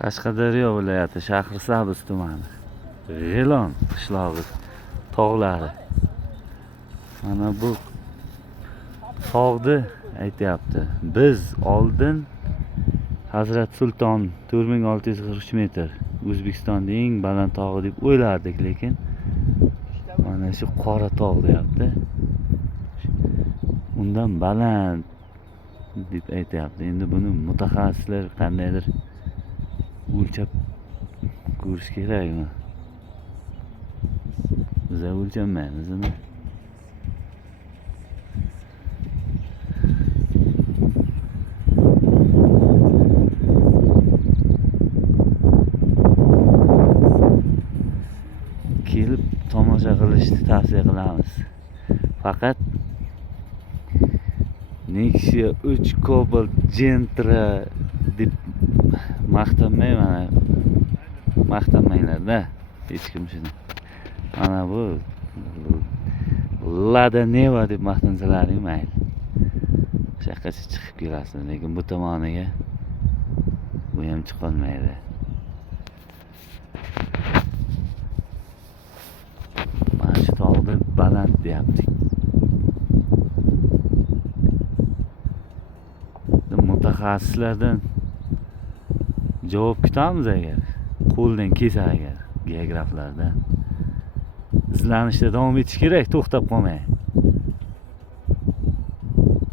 Qashqadaryo viloyati Shahrisabz tumani G'ilon qishlog'i tog'lari. Mana bu tog'ni aytyapti. Biz oldin Hazrat Sulton 4643 metr O'zbekistonning eng baland tog'i deb o'ylardik, lekin mana shu qora tog' deyapti. Undan baland deb aytyapti. Endi buni mutaxassislar qandaydir o'lchab ko'rish kerakmi? Biz o'lchamaymiz uni. Kelib tomosha qilishni tavsiya qilamiz. Faqat Nexia 3 Cobalt Gentra deb maqtanmanglar-da hech kim shuni. Mana bu Lada Neva deb maqtansalaring mayli. Shaqacha chiqib kelasiz, lekin bu tomoniga bu ham chiqolmaydi. Mana shu tog'da baland deyaptik. Mutaxassislardan javob kutamiz agar qo'ldan kelsa, agar geograflardan izlanishda davom etish kerak, to'xtab qolmay.